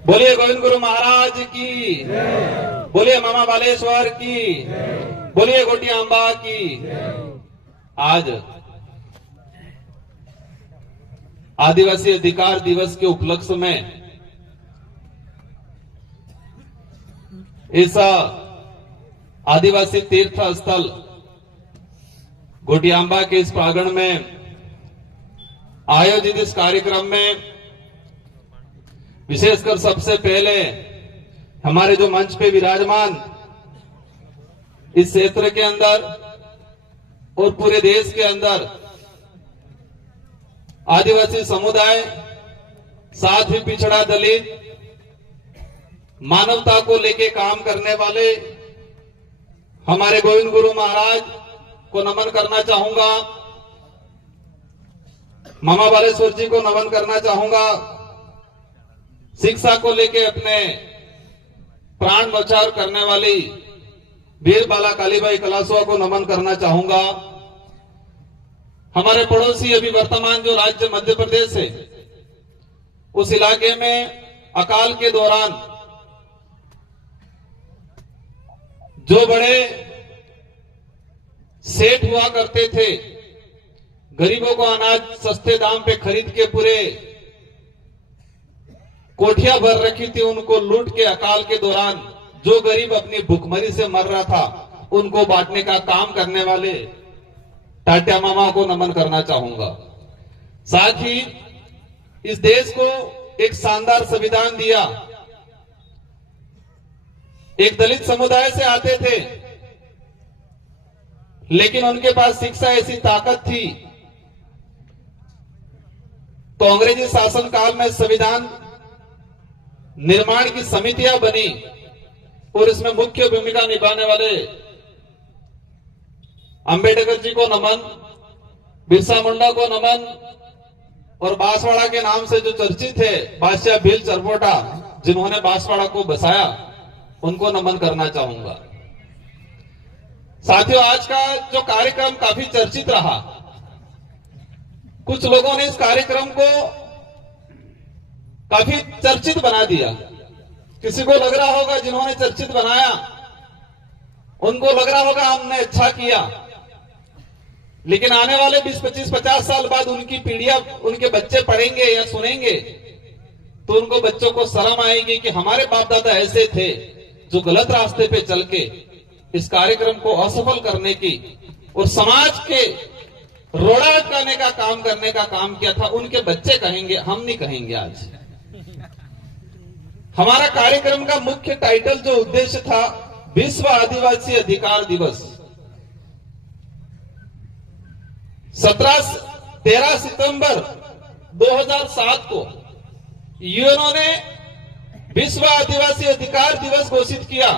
बोलिए गोविंद गुरु महाराज की, बोलिए मामा बालेश्वर की, बोलिए गोटी अंबा की। आज आदिवासी अधिकार दिवस के उपलक्ष्य में इस आदिवासी तीर्थ स्थल गोटियांबा के इस प्रांगण में आयोजित इस कार्यक्रम में विशेषकर सबसे पहले हमारे जो मंच पे विराजमान इस क्षेत्र के अंदर और पूरे देश के अंदर आदिवासी समुदाय, साथ ही पिछड़ा दलित, मानवता को लेके काम करने वाले हमारे गोविंद गुरु महाराज को नमन करना चाहूंगा। मामा बालेश्वर जी को नमन करना चाहूंगा। शिक्षा को लेके अपने प्राण बचाव करने वाली वीर बाला कालीबाई कलासुआ को नमन करना चाहूंगा। हमारे पड़ोसी अभी वर्तमान जो राज्य मध्य प्रदेश है, उस इलाके में अकाल के दौरान जो बड़े सेठ हुआ करते थे, गरीबों को अनाज सस्ते दाम पे खरीद के पूरे कोठियां भर रखी थी, उनको लूट के अकाल के दौरान जो गरीब अपनी भूखमरी से मर रहा था, उनको बांटने का काम करने वाले टाटिया मामा को नमन करना चाहूंगा। साथ ही इस देश को एक शानदार संविधान दिया। एक दलित समुदाय से आते थे, लेकिन उनके पास शिक्षा ऐसी ताकत थी तो अंग्रेजी शासन काल में संविधान निर्माण की समितियां बनी और इसमें मुख्य भूमिका निभाने वाले अंबेडकर जी को नमन, बिरसा मुंडा को नमन, और बांसवाड़ा के नाम से जो चर्चित है बादशाह भील चरपोटा, जिन्होंने बांसवाड़ा को बसाया, उनको नमन करना चाहूंगा। साथियों, आज का जो कार्यक्रम काफी चर्चित रहा। कुछ लोगों ने इस कार्यक्रम को काफी चर्चित बना दिया। किसी को लग रहा होगा, जिन्होंने चर्चित बनाया उनको लग रहा होगा हमने अच्छा किया, लेकिन आने वाले 20, 25, 50 साल बाद उनकी पीढ़ियां, उनके बच्चे पढ़ेंगे या सुनेंगे तो उनको बच्चों को शर्म आएगी कि हमारे बाप दादा ऐसे थे जो गलत रास्ते पे चल के इस कार्यक्रम को असफल करने की और समाज के रोड़ा अटकाने का काम करने का काम किया था। उनके बच्चे कहेंगे, हम नहीं कहेंगे। आज हमारा कार्यक्रम का मुख्य टाइटल जो उद्देश्य था, विश्व आदिवासी अधिकार दिवस। 13 सितंबर 2007 को यूएनओ ने विश्व आदिवासी अधिकार दिवस घोषित किया,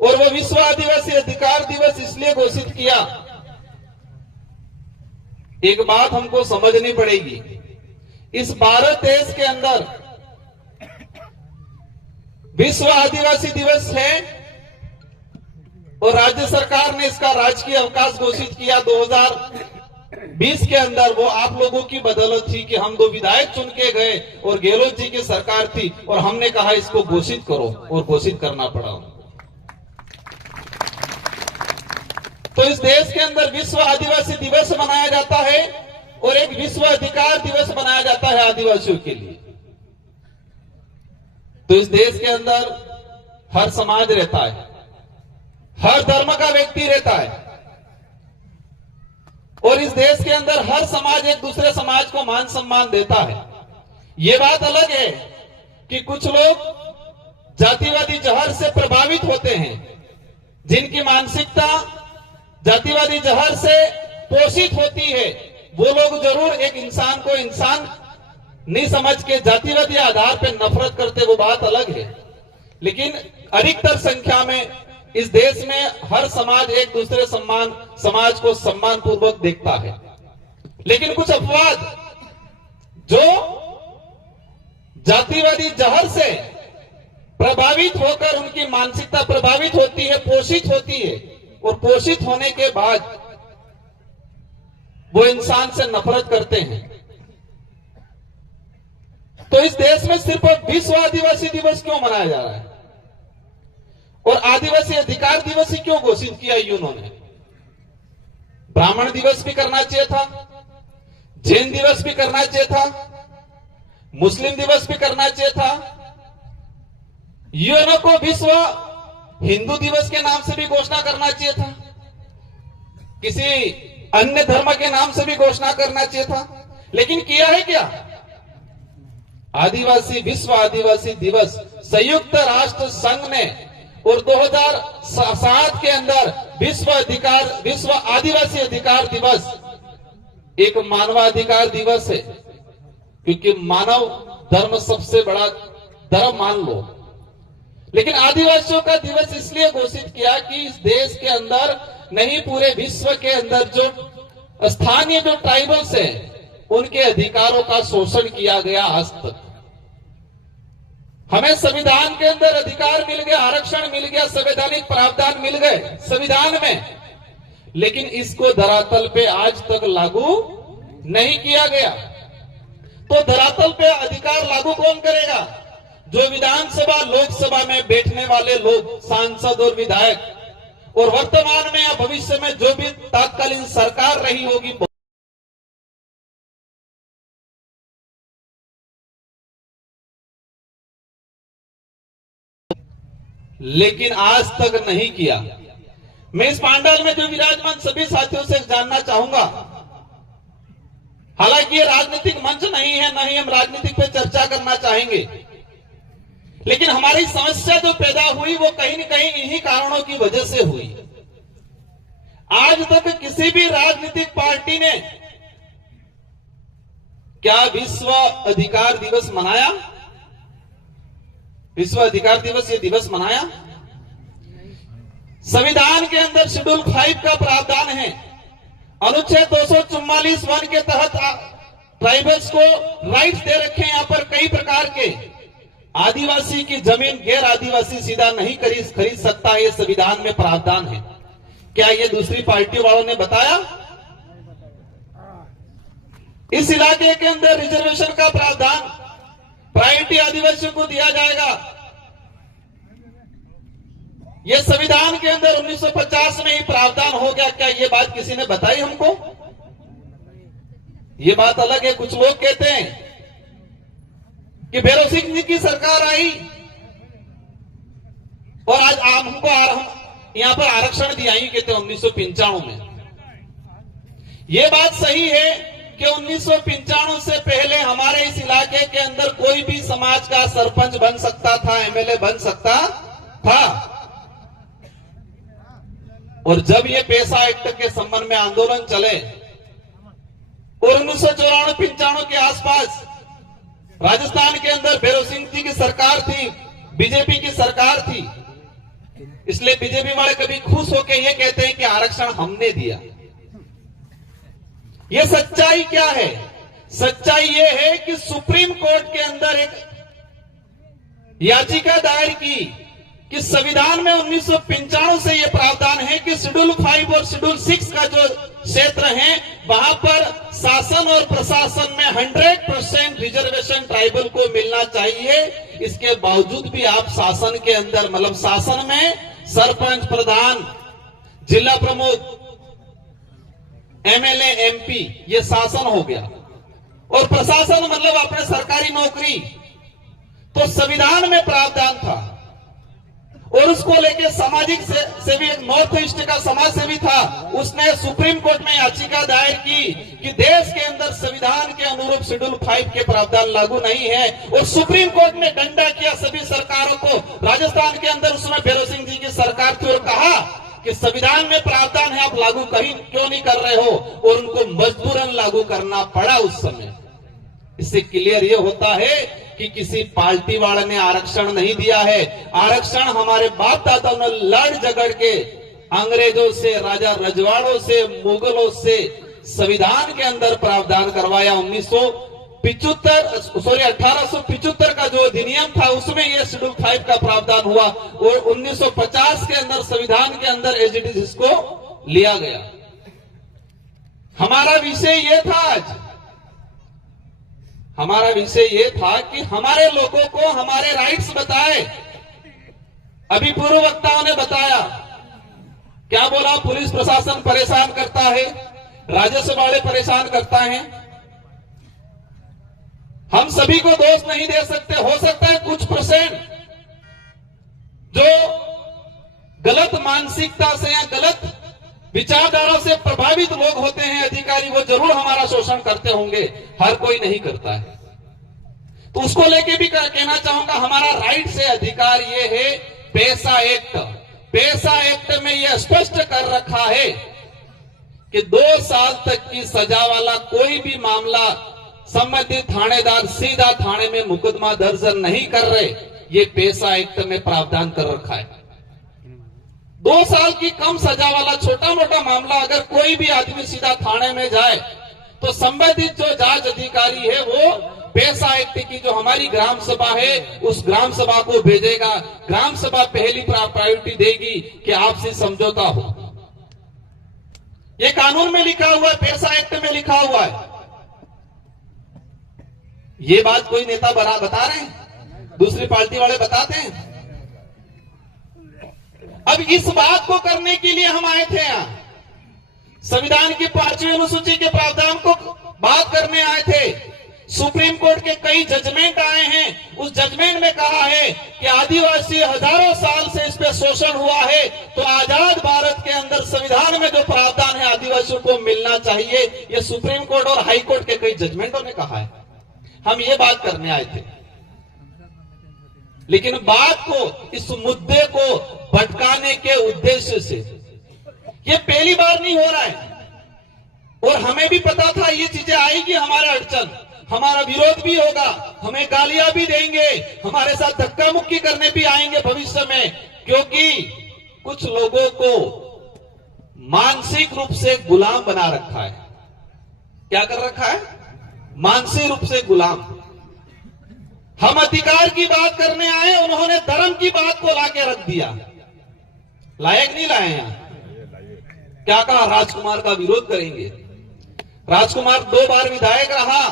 और वो विश्व आदिवासी अधिकार दिवस इसलिए घोषित किया, एक बात हमको समझनी पड़ेगी। इस भारत देश के अंदर विश्व आदिवासी दिवस है और राज्य सरकार ने इसका राजकीय अवकाश घोषित किया 2020 के अंदर। वो आप लोगों की बदौलत थी कि हम 2 विधायक चुन के गए और गहलोत जी की सरकार थी और हमने कहा इसको घोषित करो, और घोषित करना पड़ा। तो इस देश के अंदर विश्व आदिवासी दिवस मनाया जाता है और एक विश्व अधिकार दिवस मनाया जाता है आदिवासियों के लिए। तो इस देश के अंदर हर समाज रहता है, हर धर्म का व्यक्ति रहता है, और इस देश के अंदर हर समाज एक दूसरे समाज को मान सम्मान देता है। ये बात अलग है कि कुछ लोग जातिवादी जहर से प्रभावित होते हैं, जिनकी मानसिकता जातिवादी जहर से पोषित होती है। वो लोग जरूर एक इंसान को इंसान नहीं समझ के जातिवादी आधार पर नफरत करते, वो बात अलग है। लेकिन अधिकतर संख्या में इस देश में हर समाज एक दूसरे समाज को सम्मान पूर्वक देखता है। लेकिन कुछ अपवाद जो जातिवादी जहर से प्रभावित होकर उनकी मानसिकता प्रभावित होती है, पोषित होती है, और पोषित होने के बाद वो इंसान से नफरत करते हैं। तो इस देश में सिर्फ विश्व आदिवासी दिवस क्यों मनाया जा रहा है? और आदिवासी अधिकार दिवस ही क्यों घोषित किया उन्होंने? ब्राह्मण दिवस भी करना चाहिए था, जैन दिवस भी करना चाहिए था, मुस्लिम दिवस भी करना चाहिए था, यूएनओ को विश्व हिंदू दिवस के नाम से भी घोषणा करना चाहिए था, किसी अन्य धर्म के नाम से भी घोषणा करना चाहिए था, लेकिन किया है क्या? आदिवासी विश्व आदिवासी दिवस संयुक्त राष्ट्र संघ ने और 2007 के अंदर विश्व आदिवासी अधिकार दिवस एक मानवाधिकार दिवस है, क्योंकि मानव धर्म सबसे बड़ा धर्म मान लो। लेकिन आदिवासियों का दिवस इसलिए घोषित किया कि इस देश के अंदर नहीं, पूरे विश्व के अंदर जो स्थानीय जो ट्राइबल्स हैं उनके अधिकारों का शोषण किया गया आज तक। हमें संविधान के अंदर अधिकार मिल गया, आरक्षण मिल गया, संवैधानिक प्रावधान मिल गए संविधान में, लेकिन इसको धरातल पे आज तक लागू नहीं किया गया। तो धरातल पे अधिकार लागू कौन करेगा? जो विधानसभा लोकसभा में बैठने वाले लोग, सांसद और विधायक, और वर्तमान में या भविष्य में जो भी तत्कालीन सरकार रही होगी, लेकिन आज तक नहीं किया। मैं इस पांडाल में जो विराजमान सभी साथियों से जानना चाहूंगा, हालांकि ये राजनीतिक मंच नहीं है, न ही हम राजनीतिक पे चर्चा करना चाहेंगे, लेकिन हमारी समस्या जो पैदा हुई वो कहीं न कहीं इन्हीं कारणों की वजह से हुई। आज तक किसी भी राजनीतिक पार्टी ने क्या विश्व अधिकार दिवस मनाया? विश्व अधिकार दिवस ये दिवस मनाया? संविधान के अंदर शेड्यूल 5 का प्रावधान है, अनुच्छेद 244(1) के तहत ट्राइबल्स को राइट्स दे रखे हैं। यहां पर कई प्रकार के आदिवासी की जमीन गैर आदिवासी सीधा नहीं खरीद सकता, ये संविधान में प्रावधान है। क्या ये दूसरी पार्टी वालों ने बताया? इस इलाके के अंदर रिजर्वेशन का प्रावधान, प्रायोरिटी आदिवासियों को दिया जाएगा, यह संविधान के अंदर 1950 में ही प्रावधान हो गया। क्या ये बात किसी ने बताई हमको? ये बात अलग है। कुछ लोग कहते हैं कि भैरव सिंह जी की सरकार आई और आज हमको यहां पर आरक्षण दिया ही, कहते हैं 1995 में। यह बात सही है कि 1995 से पहले हमारे इस इलाके के अंदर कोई भी समाज का सरपंच बन सकता था, एमएलए बन सकता था। और जब ये पैसा एक्ट के संबंध में आंदोलन चले और 1994-95 के आसपास राजस्थान के अंदर भैरव सिंह जी की सरकार थी, बीजेपी की सरकार थी, इसलिए बीजेपी वाले कभी खुश होकर ये कहते हैं कि आरक्षण हमने दिया। ये सच्चाई क्या है? सच्चाई ये है कि सुप्रीम कोर्ट के अंदर एक याचिका दायर की कि संविधान में 1995 से यह प्रावधान है कि शेड्यूल 5 और शेड्यूल 6 का जो क्षेत्र है वहां पर शासन और प्रशासन में 100% रिजर्वेशन ट्राइबल को मिलना चाहिए। इसके बावजूद भी आप शासन के अंदर, मतलब शासन में सरपंच, प्रधान, जिला प्रमुख, एमएलए, एमपी, ये शासन हो गया, और प्रशासन मतलब अपने सरकारी नौकरी। तो संविधान में प्रावधान था और उसको लेके सामाजिक से भी एक नॉर्थ ईस्ट का समाज सेवी था, उसने सुप्रीम कोर्ट में याचिका दायर की कि देश के अंदर संविधान के अनुरूप शेड्यूल 5 के प्रावधान लागू नहीं है। और सुप्रीम कोर्ट ने डंडा किया सभी सरकारों को। राजस्थान के अंदर उसमें भैरव सिंह जी की सरकार थी और कहा कि संविधान में प्रावधान है, आप लागू कहीं क्यों नहीं कर रहे हो, और उनको मजबूरन लागू करना पड़ा उस समय। इससे क्लियर ये होता है कि किसी पार्टी वाले ने आरक्षण नहीं दिया है। आरक्षण हमारे बाप दादाओं ने लड़ झगड़ के अंग्रेजों से, राजा रजवाड़ों से, मुगलों से संविधान के अंदर प्रावधान करवाया। 1875 का जो अधिनियम था उसमें यह शेड्यूल 5 का प्रावधान हुआ और 1950 के अंदर संविधान के अंदर एज इट इज इसको लिया गया। हमारा विषय यह था आज, हमारा विषय ये था कि हमारे लोगों को हमारे राइट्स बताए। अभी पूर्व वक्ताओं ने बताया, क्या बोला, पुलिस प्रशासन परेशान करता है, राजस्व वाले परेशान करता है। हम सभी को दोष नहीं दे सकते, हो सकता है कुछ % जो गलत मानसिकता से या गलत विचारधारा से प्रभावित लोग होते हैं अधिकारी, वो जरूर हमारा शोषण करते होंगे, हर कोई नहीं करता है। तो उसको लेके भी कहना चाहूंगा, हमारा राइट से अधिकार ये है पेशा एक्ट। पेशा एक्ट में यह स्पष्ट कर रखा है कि 2 साल तक की सजा वाला कोई भी मामला संबंधित थानेदार सीधा थाने में मुकदमा दर्ज नहीं कर रहे, ये पेशा एक्ट में प्रावधान कर रखा है। 2 साल की कम सजा वाला छोटा मोटा मामला अगर कोई भी आदमी सीधा थाने में जाए तो संबंधित जो जांच अधिकारी है वो पेशा एक्ट की जो हमारी ग्राम सभा है उस ग्राम सभा को भेजेगा। ग्राम सभा पहली प्रायोरिटी देगी कि आपसी समझौता हो। ये कानून में लिखा हुआ है, पेशा एक्ट में लिखा हुआ है। ये बात कोई नेता बता रहे हैं, दूसरी पार्टी वाले बताते हैं। अब इस बात को करने के लिए हम आए थे यहां, संविधान की 5वीं अनुसूची के प्रावधान को बात करने आए थे। सुप्रीम कोर्ट के कई जजमेंट आए हैं, उस जजमेंट में कहा है कि आदिवासी हजारों साल से इस पे शोषण हुआ है, तो आजाद भारत के अंदर संविधान में जो प्रावधान है आदिवासियों को मिलना चाहिए। ये सुप्रीम कोर्ट और हाई कोर्ट के कई जजमेंटों ने कहा है। हम ये बात करने आए थे, लेकिन बात को, इस मुद्दे को भटकाने के उद्देश्य से ये पहली बार नहीं हो रहा है। और हमें भी पता था ये चीजें आएगी, हमारा अड़चन, हमारा विरोध भी होगा, हमें गालियां भी देंगे, हमारे साथ धक्का मुक्की करने भी आएंगे भविष्य में, क्योंकि कुछ लोगों को मानसिक रूप से गुलाम बना रखा है। क्या कर रखा है? मानसिक रूप से गुलाम। हम अधिकार की बात करने आए, उन्होंने धर्म की बात को लाके रख दिया। लायक नहीं लाए यहां। क्या कहा? राजकुमार का विरोध करेंगे। राजकुमार 2 बार विधायक रहा,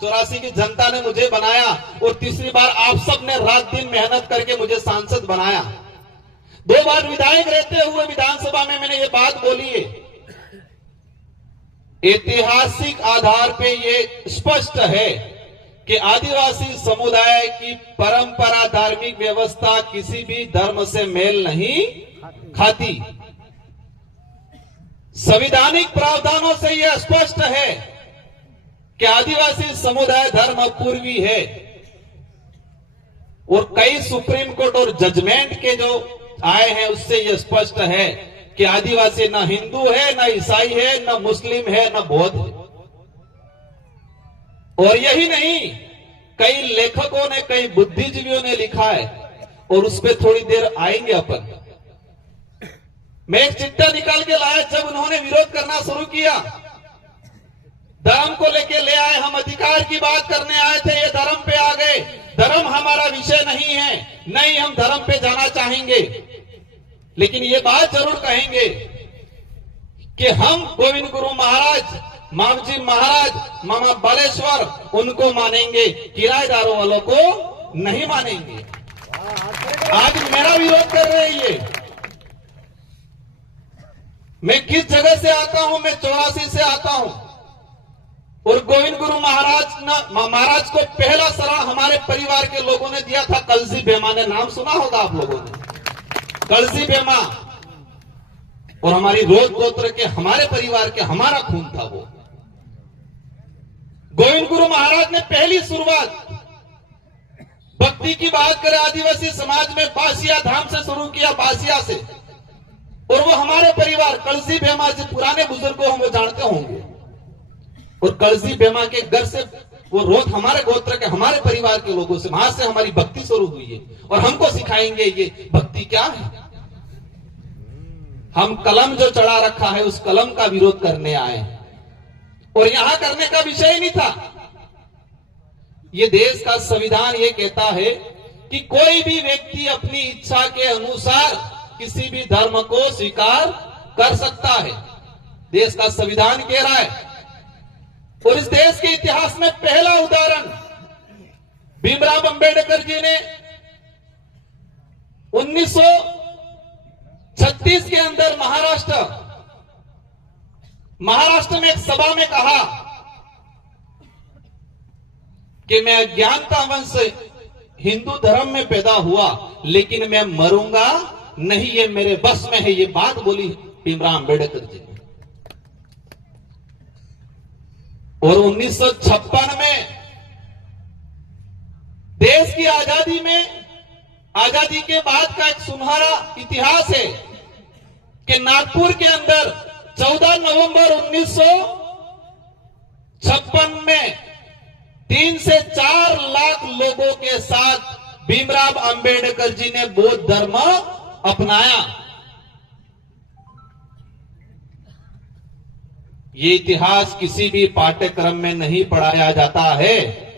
84 की जनता ने मुझे बनाया, और तीसरी बार आप सब ने रात दिन मेहनत करके मुझे सांसद बनाया। 2 बार विधायक रहते हुए विधानसभा में मैंने ये बात बोली है। ऐतिहासिक आधार पे ये स्पष्ट है कि आदिवासी समुदाय की परंपरा, धार्मिक व्यवस्था किसी भी धर्म से मेल नहीं खाती। संवैधानिक प्रावधानों से यह स्पष्ट है कि आदिवासी समुदाय धर्म पूर्वी है, और कई सुप्रीम कोर्ट और जजमेंट के जो आए हैं उससे यह स्पष्ट है कि आदिवासी न हिंदू है, न ईसाई है, न मुस्लिम है, न बौद्ध है। और यही नहीं, कई लेखकों ने, कई बुद्धिजीवियों ने लिखा है, और उस पर थोड़ी देर आएंगे अपन। मैं एक चिट्ठा निकाल के लाया, जब उन्होंने विरोध करना शुरू किया, धर्म को लेके ले आए, हम अधिकार की बात करने आए थे, ये धर्म पे आ गए। धर्म हमारा विषय नहीं है, नहीं हम धर्म पे जाना चाहेंगे, लेकिन ये बात जरूर कहेंगे कि हम गोविंद गुरु महाराज, मामजी महाराज, मामा बालेश्वर, उनको मानेंगे, किराएदारों वालों को नहीं मानेंगे। आज मेरा विरोध कर रहे हैं ये। मैं किस जगह से आता हूं? मैं 84 से आता हूं, और गोविंद गुरु महाराज को पहला शरण हमारे परिवार के लोगों ने दिया था। कलसी बेमा ने नाम सुना होगा आप लोगों ने, कलसी बेमा, और हमारी रोज गोत्र के, हमारे परिवार के, हमारा खून था वो। गोविंद गुरु महाराज ने पहली शुरुआत भक्ति की बात करें आदिवासी समाज में बासिया धाम से शुरू किया, बासिया से, और वो हमारे परिवार कलसी बेमा से, पुराने बुजुर्गों हम वो जानते होंगे, और कलसी बेमा के घर से वो रोज हमारे गोत्र के, हमारे परिवार के लोगों से, वहां से हमारी भक्ति शुरू हुई है, और हमको सिखाएंगे ये भक्ति क्या है। हम कलम जो चढ़ा रखा है उस कलम का विरोध करने आए, और यहां करने का विषय नहीं था। ये देश का संविधान ये कहता है कि कोई भी व्यक्ति अपनी इच्छा के अनुसार किसी भी धर्म को स्वीकार कर सकता है, देश का संविधान कह रहा है। और इस देश के इतिहास में पहला उदाहरण भीमराव अंबेडकर जी ने 1936 के अंदर महाराष्ट्र में एक सभा में कहा कि मैं अज्ञानता वंश हिंदू धर्म में पैदा हुआ, लेकिन मैं मरूंगा नहीं, ये मेरे बस में है। ये बात बोली भीमराव अंबेडकर जी ने। और 1956 में देश की आजादी के बाद का एक सुनहरा इतिहास है कि नागपुर के अंदर 14 नवंबर 1956 में 3 से 4 लाख लोगों के साथ भीमराव अंबेडकर जी ने बौद्ध धर्म अपनाया। ये इतिहास किसी भी पाठ्यक्रम में नहीं पढ़ाया जाता है।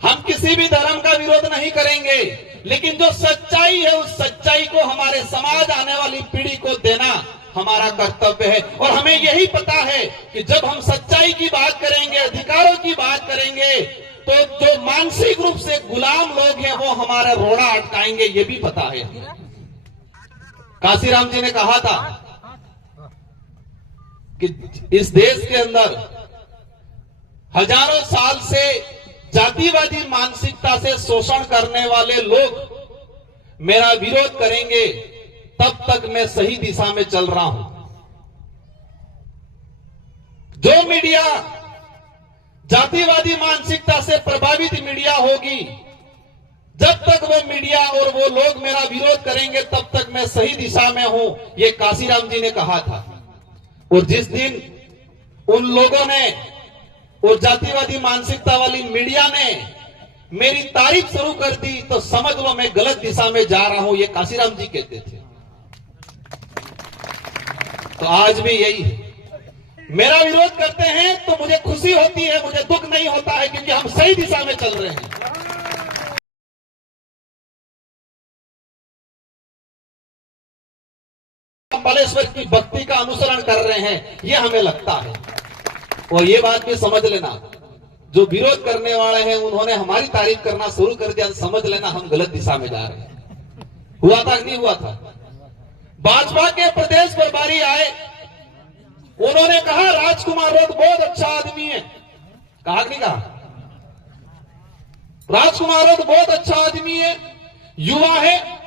हम किसी भी धर्म का विरोध नहीं करेंगे, लेकिन जो सच्चाई है उस सच्चाई को हमारे समाज, आने वाली पीढ़ी को देना हमारा कर्तव्य है। और हमें यही पता है कि जब हम सच्चाई की बात करेंगे, अधिकारों की बात करेंगे, तो जो मानसिक रूप से गुलाम लोग हैं वो हमारा रोड़ा अटकाएंगे, ये भी पता है। काशीराम जी ने कहा था कि इस देश के अंदर हजारों साल से जातिवादी मानसिकता से शोषण करने वाले लोग मेरा विरोध करेंगे, तब तक मैं सही दिशा में चल रहा हूं। जो मीडिया जातिवादी मानसिकता से प्रभावित मीडिया होगी, जब तक वो मीडिया और वो लोग मेरा विरोध करेंगे, तब तक मैं सही दिशा में हूं, ये काशीराम जी ने कहा था। और जिस दिन उन लोगों ने और जातिवादी मानसिकता वाली मीडिया ने मेरी तारीफ शुरू कर दी, तो समझ लो मैं गलत दिशा में जा रहा हूं, ये काशीराम जी कहते थे। तो आज भी यही है, मेरा विरोध करते हैं तो मुझे खुशी होती है, मुझे दुख नहीं होता है, क्योंकि हम सही दिशा में चल रहे हैं। बालेश्वर की भक्ति का अनुसरण कर रहे हैं, ये हमें लगता है। और ये बात भी समझ लेना, जो विरोध करने वाले हैं उन्होंने हमारी तारीफ करना शुरू कर दिया, समझ लेना हम गलत दिशा में जा रहे हैं। हुआ था कि नहीं हुआ था? भाजपा के प्रदेश प्रभारी आए, उन्होंने कहा राजकुमार रौत बहुत अच्छा आदमी है। कहा कि नहीं कहा? राजकुमार रौत बहुत अच्छा आदमी है, युवा है।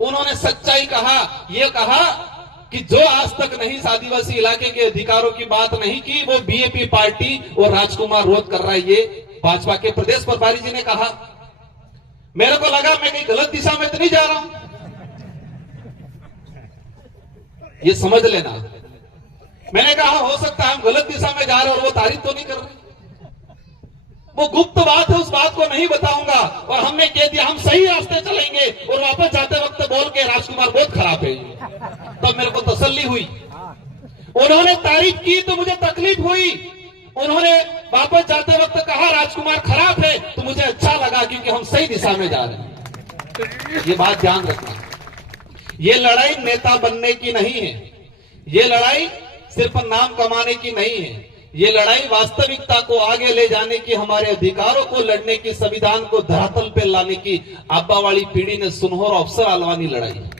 उन्होंने सच्चाई कहा, यह कहा कि जो आज तक नहीं आदिवासी इलाके के अधिकारों की बात नहीं की, वो बीएपी पार्टी और राजकुमार रौत कर रहा है। ये भाजपा के प्रदेश प्रभारी जी ने कहा। मेरे को लगा मैं कहीं गलत दिशा में तो नहीं जा रहा हूं, ये समझ लेना। मैंने कहा हो सकता है हम गलत दिशा में जा रहे हैं और वो तारीफ तो नहीं कर रहे, वो गुप्त बात है, उस बात को नहीं बताऊंगा। और हमने कह दिया हम सही रास्ते चलेंगे, और वापस जाते वक्त बोल के राजकुमार बहुत खराब है। तब मेरे को तसल्ली हुई। उन्होंने तारीफ की तो मुझे तकलीफ हुई। उन्होंने वापस जाते वक्त कहा राजकुमार खराब है, तो मुझे अच्छा लगा, क्योंकि हम सही दिशा में जा रहे हैं। ये बात ध्यान रखना, ये लड़ाई नेता बनने की नहीं है, ये लड़ाई सिर्फ नाम कमाने की नहीं है, ये लड़ाई वास्तविकता को आगे ले जाने की, हमारे अधिकारों को लड़ने की, संविधान को धरातल पे लाने की आबा वाली पीढ़ी ने सुनहरा अवसर आलवानी लड़ाई।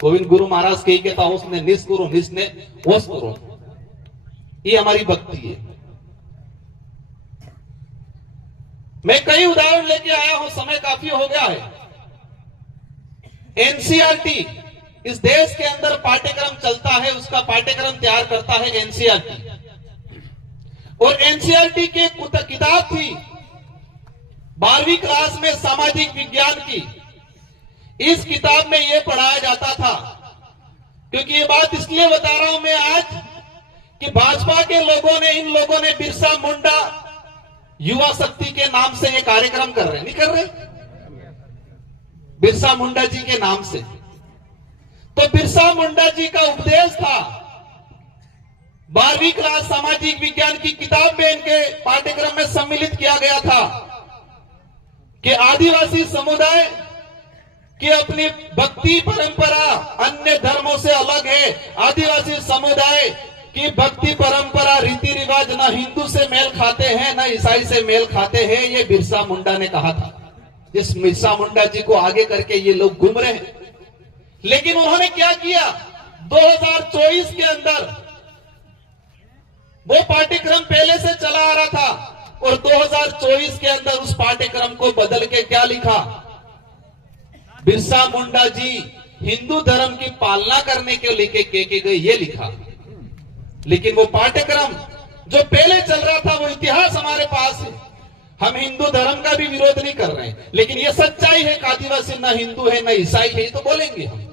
गोविंद गुरु महाराज कही कहता उसने निस करो, निस ने होश करो। ये हमारी भक्ति है। मैं कई उदाहरण लेके आया हूं, समय काफी हो गया है। एनसीईआरटी, इस देश के अंदर पाठ्यक्रम चलता है, उसका पाठ्यक्रम तैयार करता है एनसीईआरटी। और एनसीईआरटी की किताब थी 12वीं क्लास में सामाजिक विज्ञान की। इस किताब में यह पढ़ाया जाता था, क्योंकि ये बात इसलिए बता रहा हूं मैं आज कि भाजपा के लोगों ने, इन लोगों ने बिरसा मुंडा युवा शक्ति के नाम से ये कार्यक्रम कर रहे, नहीं कर रहे, बिरसा मुंडा जी के नाम से। तो बिरसा मुंडा जी का उपदेश था 12वीं क्लास सामाजिक विज्ञान की किताब में, इनके पाठ्यक्रम में सम्मिलित किया गया था कि आदिवासी समुदाय की अपनी भक्ति परंपरा अन्य धर्मों से अलग है। आदिवासी समुदाय कि भक्ति परंपरा रीति रिवाज न हिंदू से मेल खाते हैं न ईसाई से मेल खाते हैं, ये बिरसा मुंडा ने कहा था। इस बिरसा मुंडा जी को आगे करके ये लोग घूम रहे हैं। लेकिन उन्होंने क्या किया, 2024 के अंदर वो पाठ्यक्रम पहले से चला आ रहा था और 2024 के अंदर उस पाठ्यक्रम को बदल के क्या लिखा, बिरसा मुंडा जी हिंदू धर्म की पालना करने के लिए के गए, ये लिखा। लेकिन वो पाठ्यक्रम जो पहले चल रहा था, वो इतिहास हमारे पास है। हम हिंदू धर्म का भी विरोध नहीं कर रहे हैं, लेकिन ये सच्चाई है कि आदिवासी ना हिंदू है ना ईसाई है, तो बोलेंगे हम।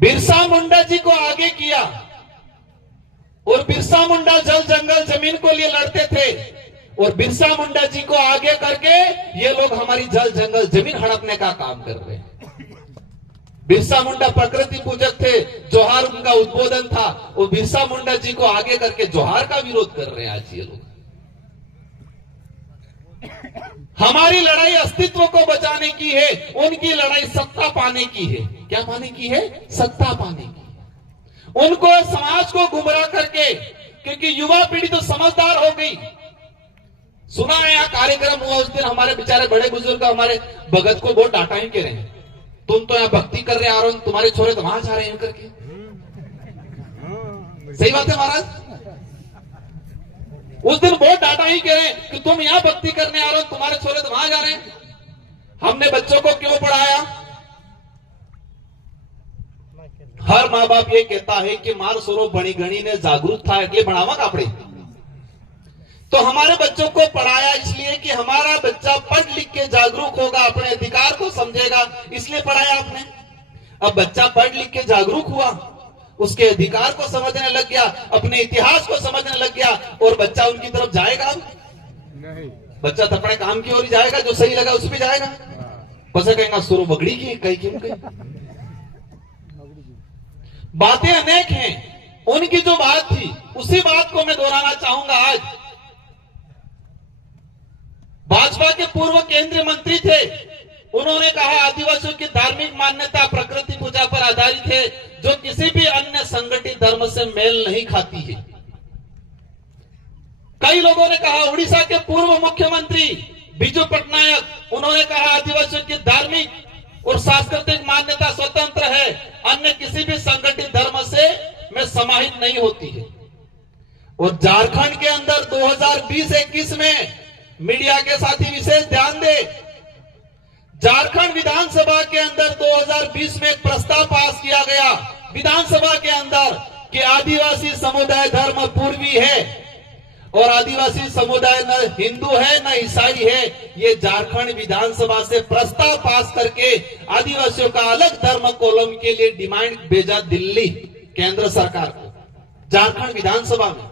बिरसा मुंडा जी को आगे किया और बिरसा मुंडा जल जंगल जमीन को लिए लड़ते थे और बिरसा मुंडा जी को आगे करके ये लोग हमारी जल जंगल जमीन हड़पने का काम कर रहे हैं। बिरसा मुंडा प्रकृति पूजक थे, जोहार उनका उद्बोधन था, और बिरसा मुंडा जी को आगे करके जोहार का विरोध कर रहे हैं आज ये लोग। हमारी लड़ाई अस्तित्व को बचाने की है, उनकी लड़ाई सत्ता पाने की है। क्या पाने की है? सत्ता पाने की। उनको समाज को गुमराह करके, क्योंकि युवा पीढ़ी तो समझदार हो गई। सुना है यहाँ कार्यक्रम हुआ उस दिन, हमारे बेचारे बड़े बुजुर्ग हमारे भगत को बहुत डांटा ही कह रहे हैं, तुम तो यहाँ भक्ति कर रहे आ रहे हो, तुम्हारे छोरे तो वहां जा रहे हैं करके। सही बात है महाराज, उस दिन बहुत डांटा ही कह रहे हैं कि तुम यहाँ भक्ति करने आ रहे हो, तुम्हारे छोरे तो वहां जा रहे हैं। हमने बच्चों को क्यों पढ़ाया? हर माँ बाप ये कहता है कि मार सोरो बणी गणी ने जागरूक था એટલે ભણાવવા આપણે। तो हमारे बच्चों को पढ़ाया इसलिए कि हमारा बच्चा पढ़ लिख के जागरूक होगा, अपने अधिकार को समझेगा, इसलिए पढ़ाया आपने। अब बच्चा पढ़ लिख के जागरूक हुआ, उसके अधिकार को समझने लग गया, अपने इतिहास को समझने लग गया, और बच्चा उनकी तरफ जाएगा नहीं। बच्चा तो अपने काम की ओर ही जाएगा, जो सही लगा उस पर जाएगा। बस कहेंगे सुरो बगड़ी की कहीं क्यों कहीं। बातें अनेक हैं, उनकी जो बात थी उसी बात को मैं दोहराना चाहूंगा। आज भाजपा के पूर्व केंद्रीय मंत्री थे, उन्होंने कहा आदिवासियों की धार्मिक मान्यता प्रकृति पूजा पर आधारित है, जो किसी भी अन्य संगठित धर्म से मेल नहीं खाती है। कई लोगों ने कहा, उड़ीसा के पूर्व मुख्यमंत्री बिजू पटनायक, उन्होंने कहा आदिवासियों की धार्मिक और सांस्कृतिक मान्यता स्वतंत्र है, अन्य किसी भी संगठित धर्म से में समाहित नहीं होती है। और झारखंड के अंदर 2020-21 में मीडिया के साथी विशेष ध्यान दे, झारखंड विधानसभा के अंदर 2020 में एक प्रस्ताव पास किया गया विधानसभा के अंदर कि आदिवासी समुदाय धर्म पूर्वी है और आदिवासी समुदाय न हिंदू है न ईसाई है। ये झारखंड विधानसभा से प्रस्ताव पास करके आदिवासियों का अलग धर्म कॉलम के लिए डिमांड भेजा दिल्ली केंद्र सरकार को। झारखंड विधानसभा में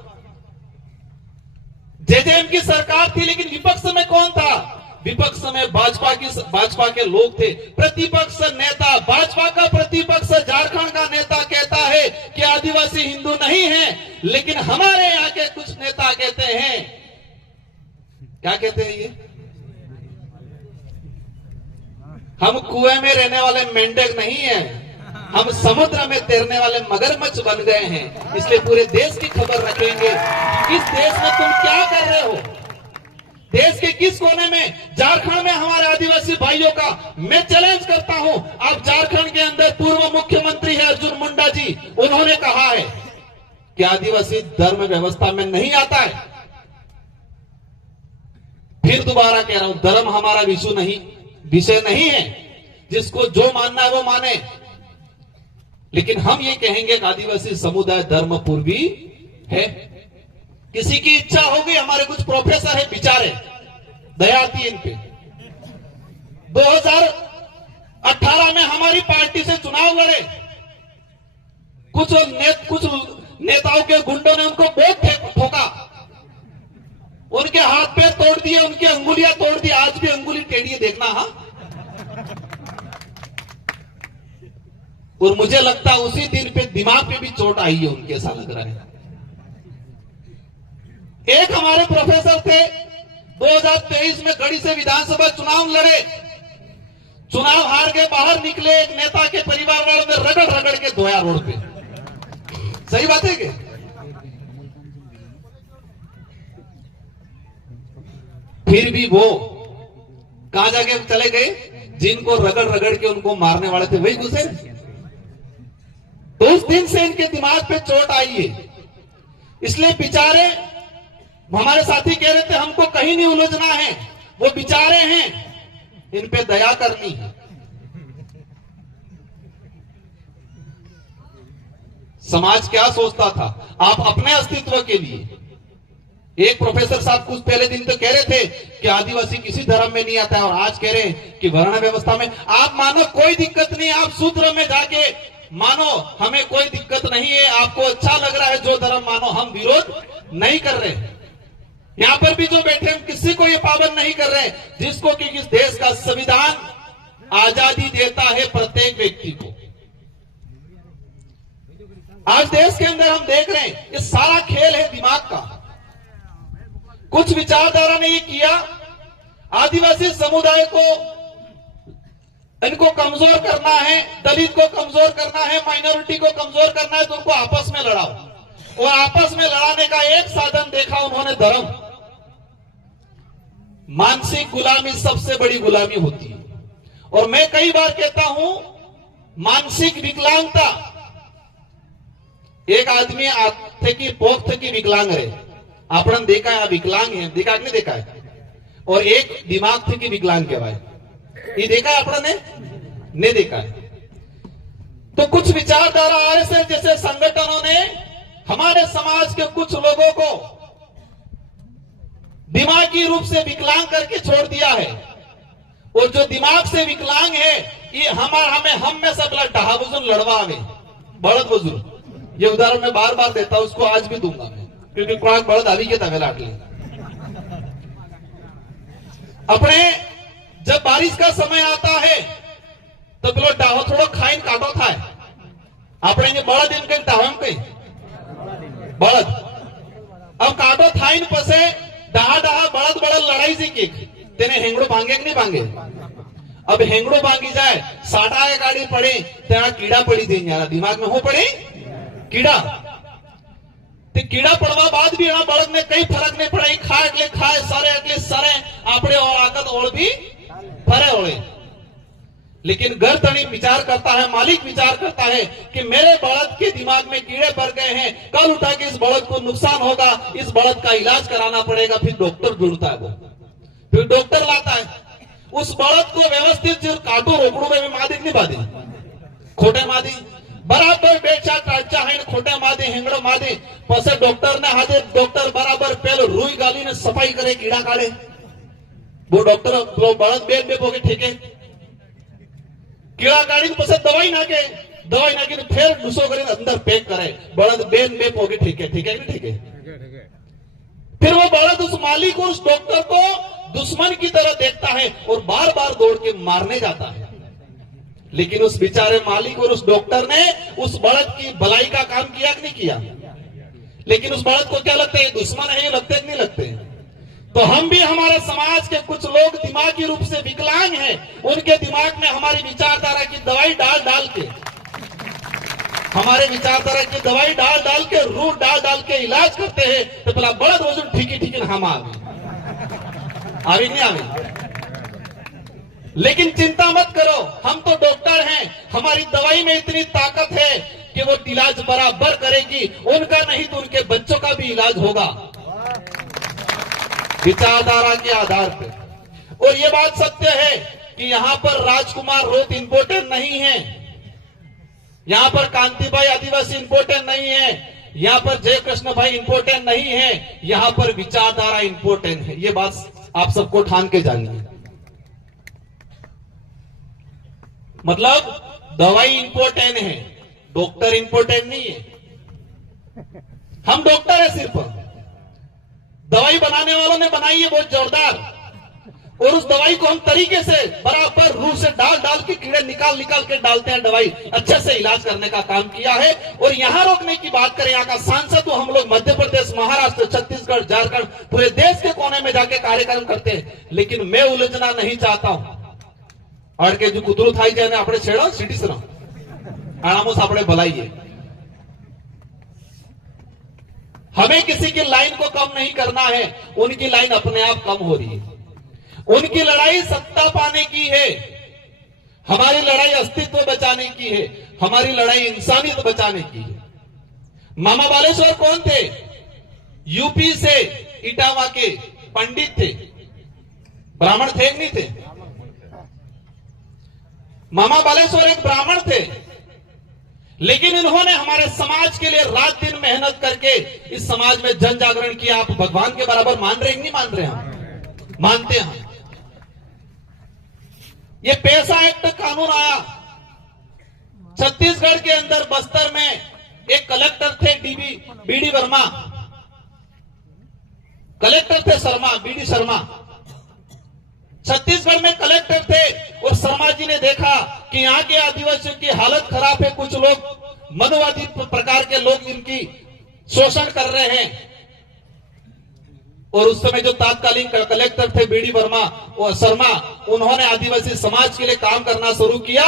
जेजेएम की सरकार थी, लेकिन विपक्ष में कौन था? विपक्ष में भाजपा के लोग थे। प्रतिपक्ष नेता, भाजपा का प्रतिपक्ष झारखंड का नेता कहता है कि आदिवासी हिंदू नहीं है, लेकिन हमारे यहाँ के कुछ नेता कहते हैं, क्या कहते हैं ये, हम कुएं में रहने वाले मेंढक नहीं है, हम समुद्र में तैरने वाले मगरमच्छ बन गए हैं। इसलिए पूरे देश की खबर रखेंगे इस देश में तुम क्या कर रहे हो, देश के किस कोने में। झारखंड में हमारे आदिवासी भाइयों का मैं चैलेंज करता हूं। आप झारखंड के अंदर पूर्व मुख्यमंत्री है अर्जुन मुंडा जी, उन्होंने कहा है कि आदिवासी धर्म व्यवस्था में नहीं आता है। फिर दोबारा कह रहा हूं, धर्म हमारा विषय नहीं है, जिसको जो मानना है वो माने, लेकिन हम ये कहेंगे कि आदिवासी समुदाय धर्म पूर्वी है। किसी की इच्छा होगी, हमारे कुछ प्रोफेसर है बेचारे, दया आती है इन पे। 2018 में हमारी पार्टी से चुनाव लड़े, कुछ नेताओं के गुंडों ने उनको बहुत ठोका, उनके हाथ पैर तोड़ दिए, उनकी अंगुलियां तोड़ दी। आज भी अंगुली टेढ़ी है, देखना। हाँ, और मुझे लगता है उसी दिन पे दिमाग पे भी चोट आई है उनके, ऐसा लग रहा है। एक हमारे प्रोफेसर थे, 2023 में गढ़ी से विधानसभा चुनाव लड़े, चुनाव हार के बाहर निकले एक नेता के परिवार वालों ने रगड़ रगड़ के धोया रोड पे। सही बात है क्या? फिर भी वो कहां जाके चले गए? जिनको रगड़ रगड़ के उनको मारने वाले थे वही घुसे। तो उस दिन से इनके दिमाग पे चोट आई है। इसलिए बेचारे हमारे साथी कह रहे थे हमको कहीं नहीं उलझना है, वो बेचारे हैं, इन पे दया करनी है। समाज क्या सोचता था आप अपने अस्तित्व के लिए? एक प्रोफेसर साहब कुछ पहले दिन तो कह रहे थे कि आदिवासी किसी धर्म में नहीं आता है, और आज कह रहे हैं कि वर्ण व्यवस्था में। आप मानो कोई दिक्कत नहीं, आप सूत्र में जाके मानो हमें कोई दिक्कत नहीं है, आपको अच्छा लग रहा है जो धर्म मानो, हम विरोध नहीं कर रहे। यहां पर भी जो बैठे हम किसी को ये पाबंद नहीं कर रहे, जिसको कि इस देश का संविधान आजादी देता है प्रत्येक व्यक्ति को। आज देश के अंदर हम देख रहे हैं ये सारा खेल है दिमाग का। कुछ विचारधारा ने ये किया, आदिवासी समुदाय को इनको कमजोर करना है, दलित को कमजोर करना है, माइनॉरिटी को कमजोर करना है, तो उनको आपस में लड़ाओ। और आपस में लड़ाने का एक साधन देखा उन्होंने, धर्म। मानसिक गुलामी सबसे बड़ी गुलामी होती है। और मैं कई बार कहता हूं मानसिक विकलांगता, एक आदमी थे कि पोख थे कि विकलांग रहे, आपने देखा है विकलांग है, देखा नहीं देखा है, और एक दिमाग थे कि विकलांग कहवाए, ये देखा है आपने? नहीं देखा है। तो कुछ विचारधारा आरएसएस जैसे संगठनों ने हमारे समाज के कुछ लोगों को दिमागी रूप से विकलांग करके छोड़ दिया है। और जो दिमाग से विकलांग है ये हम में सब डहा बुजुर्ग लड़वा में बड़द बुजुर्ग, ये उदाहरण मैं बार बार देता हूं, उसको आज भी दूंगा मैं, क्योंकि क्वाक बड़द अभी के तवे लाट ले। अपने जब बारिश का समय आता है तो पेलो डाहो थोड़ो खाइन काटो था, अपने ये बड़द इनके डाहो कई बड़द अब काटो थाइन पसे डहा डहा बड़द बड़द लड़ाई सी की तेने हेंगड़ो भांगे कि नहीं भांगे? अब हेंगड़ो भांगी जाए, साटा के गाड़ी पड़े तेरा कीड़ा पड़ी थी, दिमाग में हो पड़े कीड़ा, ते कीड़ा पड़वा बाद भी एना बड़द ने कई फर्क नहीं पड़ा, खाए એટલે ખાય સરે એટલે સરે, આપણે આગળ ઓળ भी फरे ओढ़े। लेकिन घर तनी विचार करता है, मालिक विचार करता है कि मेरे बड़द के दिमाग में कीड़े पड़ गए हैं, कल उठा के इस बड़द को नुकसान होगा, इस बड़द का इलाज कराना पड़ेगा। फिर डॉक्टर ढूंढता है, वो फिर डॉक्टर लाता है, उस बड़द को व्यवस्थित जो काटो रोकड़ू में मादी नहीं बादी, खोटे मादी बराबर बेचा टाचा है, खोटे मादी हेंगड़ो मादी पसे डॉक्टर ने हाजिर, डॉक्टर बराबर पहले रुई गाली ने सफाई करे, कीड़ा काढ़े, वो डॉक्टर बड़द बेल में पोगे ठेके कीड़ा काढ़ी पसंद दवाई नाके फिर दूसरो कर अंदर पैक करे, बड़द बेल में पोगे ठेके, ठीक है नहीं ठीक है? फिर वो बड़द उस मालिक और उस डॉक्टर को दुश्मन की तरह देखता है और बार बार दौड़ के मारने जाता है। लेकिन उस बेचारे मालिक और उस डॉक्टर ने उस बड़द की भलाई का काम किया कि नहीं किया? लेकिन उस बड़द को क्या लगता है दुश्मन है, ये लगते नहीं लगते? तो हम भी हमारे समाज के कुछ लोग दिमागी रूप से विकलांग हैं, उनके दिमाग में हमारी विचारधारा की दवाई डाल डाल के, हमारे विचारधारा की दवाई डाल डाल के, रूट डाल डाल के इलाज करते हैं। तो बोला बड़द वजन ठीक ही हम आवी नहीं आवी। लेकिन चिंता मत करो, हम तो डॉक्टर हैं, हमारी दवाई में इतनी ताकत है कि वो इलाज बराबर करेगी, उनका नहीं तो उनके बच्चों का भी इलाज होगा विचारधारा के आधार पर। और ये बात सत्य है कि यहां पर राजकुमार रोत इंपोर्टेंट नहीं है, यहां पर कांतिभाई आदिवासी इंपोर्टेंट नहीं है, यहां पर जयकृष्ण भाई इंपोर्टेंट नहीं है, यहां पर विचारधारा इंपोर्टेंट है। ये बात आप सबको ठान के जानिए। मतलब दवाई इंपोर्टेंट है, डॉक्टर इंपोर्टेंट नहीं है। हम डॉक्टर है, सिर्फ दवाई बनाने वालों ने बनाई है बहुत जोरदार, और उस दवाई को हम तरीके से बराबर रूह से डाल डाल के कीड़े निकाल निकाल के डालते हैं, दवाई अच्छे से इलाज करने का काम किया है। और यहां रोकने की बात करें, यहाँ का सांसद तो हम लोग मध्य प्रदेश, महाराष्ट्र, छत्तीसगढ़, झारखंड, पूरे देश के कोने में जाके कार्यक्रम करते हैं। लेकिन मैं उलझना नहीं चाहता हूं, अड़के जो कुतरू थाई जाए આપણે છેડો સિટીસનો આણામો આપણે ભલાઈએ। हमें किसी की लाइन को कम नहीं करना है, उनकी लाइन अपने आप कम हो रही है। उनकी लड़ाई सत्ता पाने की है, हमारी लड़ाई अस्तित्व बचाने की है, हमारी लड़ाई इंसानियत बचाने की है। मामा बालेश्वर कौन थे? यूपी से इटावा के पंडित थे, ब्राह्मण थे कि नहीं थे? मामा बालेश्वर एक ब्राह्मण थे, लेकिन इन्होंने हमारे समाज के लिए रात दिन मेहनत करके इस समाज में जन जागरण किया। आप भगवान के बराबर मान रहे हैं कि नहीं मान रहे? हम मानते हैं। ये पैसा एक्ट कानून आया छत्तीसगढ़ के अंदर, बस्तर में एक कलेक्टर थे बीडी वर्मा, कलेक्टर थे शर्मा, बीडी शर्मा, छत्तीसगढ़ में कलेक्टर थे। और शर्मा जी ने देखा कि यहाँ के आदिवासियों की हालत खराब है, कुछ लोग मनुवादी प्रकार के लोग इनकी शोषण कर रहे हैं। और उस समय जो तात्कालीन कलेक्टर थे बीडी वर्मा और शर्मा, उन्होंने आदिवासी समाज के लिए काम करना शुरू किया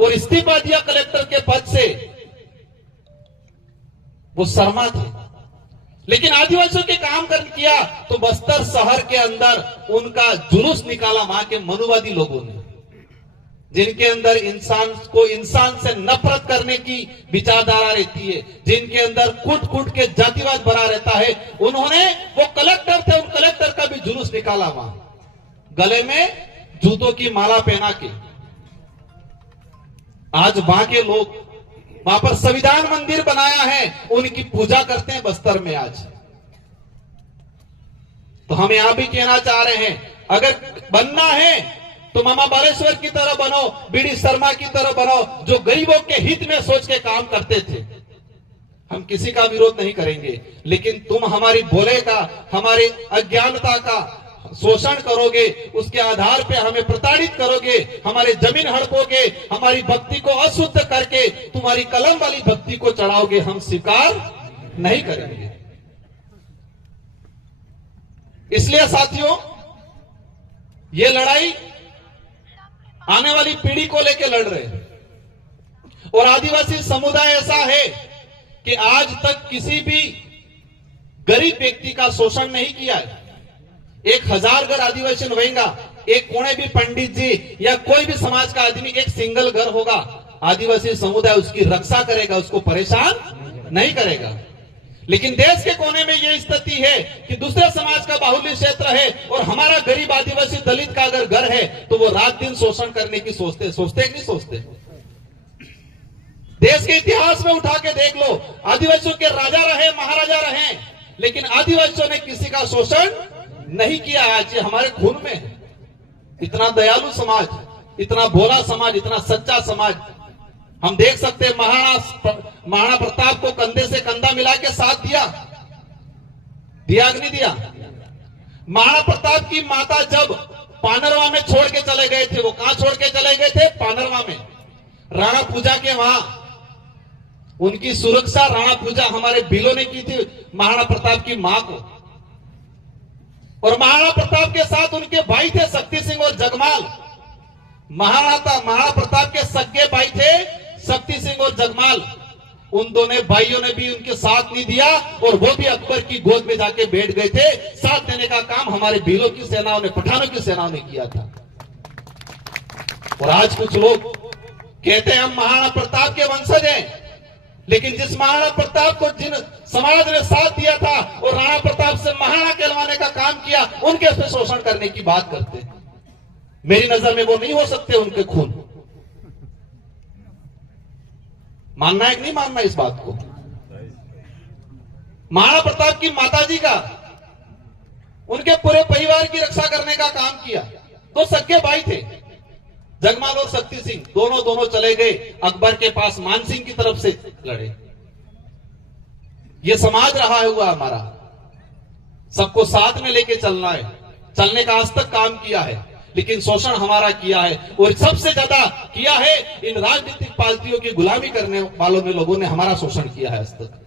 और इस्तीफा दिया कलेक्टर के पद से। वो शर्मा थे, लेकिन आदिवासियों के काम कर किया तो बस्तर शहर के अंदर उनका जुलूस निकाला वहां के मनुवादी लोगों ने, जिनके अंदर इंसान से नफरत करने की विचारधारा रहती है, जिनके अंदर कूट कूट के जातिवाद भरा रहता है। उन्होंने, वो कलेक्टर थे, उन कलेक्टर का भी जुलूस निकाला वहां, गले में जूतों की माला पहना के। आज वहां के लोग वहां पर संविधान मंदिर बनाया है, उनकी पूजा करते हैं बस्तर में आज। तो हम यहां भी कहना चाह रहे हैं, अगर बनना है तो मामा बालेश्वर की तरह बनो, बीडी शर्मा की तरह बनो, जो गरीबों के हित में सोच के काम करते थे। हम किसी का विरोध नहीं करेंगे, लेकिन तुम हमारी भोले का, हमारी अज्ञानता का शोषण करोगे, उसके आधार पे हमें प्रताड़ित करोगे, हमारे जमीन हड़पोगे, हमारी भक्ति को अशुद्ध करके तुम्हारी कलम वाली भक्ति को चढ़ाओगे, हम स्वीकार नहीं करेंगे। इसलिए साथियों, ये लड़ाई आने वाली पीढ़ी को लेकर लड़ रहे हैं। और आदिवासी समुदाय ऐसा है कि आज तक किसी भी गरीब व्यक्ति का शोषण नहीं किया है। 1000 घर आदिवासी रहेगा, एक कोने भी पंडित जी या कोई भी समाज का आदमी एक सिंगल घर होगा, आदिवासी समुदाय उसकी रक्षा करेगा, उसको परेशान नहीं करेगा। लेकिन देश के कोने में यह स्थिति है कि दूसरे समाज का बाहुल्य क्षेत्र है और हमारा गरीब आदिवासी दलित का अगर घर है तो वो रात दिन शोषण करने की सोचते कि नहीं सोचते? देश के इतिहास में उठा के देख लो, आदिवासियों के राजा रहे, महाराजा रहे, लेकिन आदिवासियों ने किसी का शोषण नहीं किया। आज ये हमारे खून में है। इतना दयालु समाज, इतना भोला समाज, इतना सच्चा समाज। हम देख सकते हैं महाराणा प्रताप को कंधे से कंधा मिला के साथ दिया कि नहीं दिया? महाराणा प्रताप की माता जब पानरवा में छोड़ के चले गए थे, वो कहां छोड़ के चले गए थे? पानरवा में, राणा पूजा के वहां। उनकी सुरक्षा राणा पूजा हमारे भीलों ने की थी महाराणा प्रताप की मां को। और महाराणा प्रताप के साथ उनके भाई थे शक्ति सिंह और जगमाल। महाराणा प्रताप के सगे भाई थे शक्ति सिंह और जगमाल। उन दोनों भाइयों ने भी उनके साथ नहीं दिया और वो भी अकबर की गोद में जाके बैठ गए थे। साथ देने का काम हमारे भीलों की सेनाओं ने, पठानों की सेनाओं ने किया था। और आज कुछ लोग कहते हैं हम महाराणा प्रताप के वंशज हैं, लेकिन जिस महाराणा प्रताप को जिन समाज ने साथ दिया था और राणा प्रताप से महाराणा कहलवाने का काम किया, उनके से शोषण करने की बात करते हैं। मेरी नजर में वो नहीं हो सकते उनके खून। मानना है कि नहीं मानना इस बात को? महाराणा प्रताप की माताजी का, उनके पूरे परिवार की रक्षा करने का काम किया। दो सगे भाई थे, जगमाल और शक्ति सिंह, दोनों चले गए अकबर के पास, मान सिंह की तरफ से लड़े। ये समाज रहा हुआ हमारा, सबको साथ में लेके चलना है, चलने का आज तक काम किया है, लेकिन शोषण हमारा किया है। और सबसे ज्यादा किया है इन राजनीतिक पार्टियों की गुलामी करने वालों ने, लोगों ने हमारा शोषण किया है आज तक।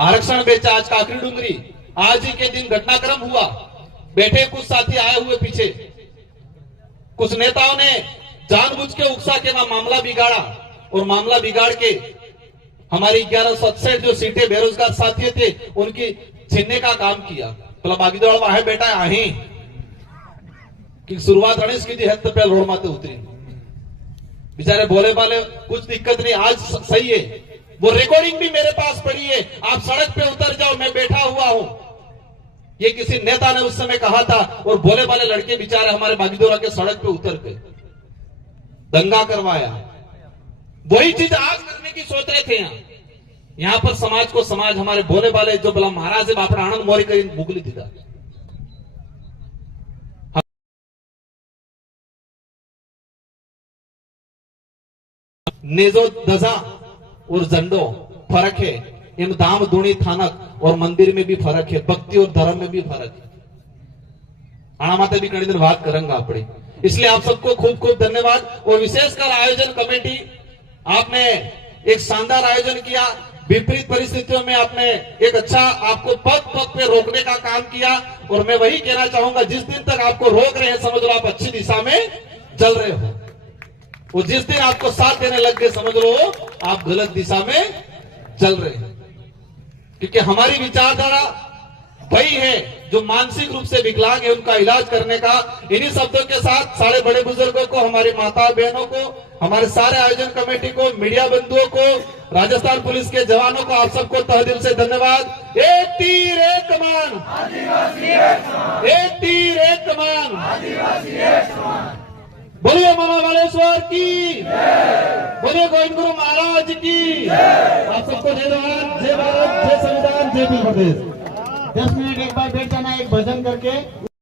आरक्षण बेचा आज काकरी डूंगरी, आज ही के दिन घटनाक्रम हुआ, बैठे कुछ साथी आए हुए पीछे, कुछ नेताओं ने जानबूझ के उकसा के ना मामला बिगाड़ा और मामला बिगाड़ के हमारी 1167 जो सीटें बेरोजगार साथी थे उनकी छीनने का काम किया। बोला बागीदोड़ आहे बेटा आहे कि शुरुआत गणेश की थी हद पे रोड माते उतरी। बेचारे बोले बाले कुछ दिक्कत नहीं, आज सही है, वो रिकॉर्डिंग भी मेरे पास पड़ी है, आप सड़क पे उतर जाओ, मैं बैठा हुआ हूं। ये किसी नेता ने उस समय कहा था और बोले वाले लड़के बेचारे हमारे बागीदोरा के सड़क पे उतर के दंगा करवाया। वही चीज आज करने की सोच रहे थे। यहां पर समाज को समाज हमारे बोले वाले जो बोला महाराज बापड़ा आनंद मोरी करी मुगली थी नेजो दजा और झंडो फर्क है, इन दाम दुणी थानक और मंदिर में भी फर्क है, भक्ति और धर्म में भी फर्क है। आना माते भी कई दिन बात करेंगे अपनी। इसलिए आप सबको खूब खूब धन्यवाद। और विशेषकर आयोजन कमेटी, आपने एक शानदार आयोजन किया। विपरीत परिस्थितियों में आपने एक अच्छा आपको पग पग पे रोकने का काम किया। और मैं वही कहना चाहूंगा, जिस दिन तक आपको रोक रहे हैं समझ लो आप अच्छी दिशा में चल रहे हो, और जिस दिन आपको साथ देने लग गए समझ लो आप गलत दिशा में चल रहे हैं। क्योंकि हमारी विचारधारा वही है, जो मानसिक रूप से विकलांग है उनका इलाज करने का। इन्हीं शब्दों के साथ सारे बड़े बुजुर्गों को, हमारी माता बहनों को, हमारे सारे आयोजन कमेटी को, मीडिया बंधुओं को, राजस्थान पुलिस के जवानों को, आप सबको तहे दिल से धन्यवाद। एक तीर एक कमान, एक तीर एक कमान, बोलिए मनोवालेश्वर की, बोलिए गोविंद गुरु महाराज की। आप सबको जय जवान, जय भारत, जय संविधान, जय भीम प्रदेश। 10 मिनट एक बार बैठ जाना, एक भजन करके।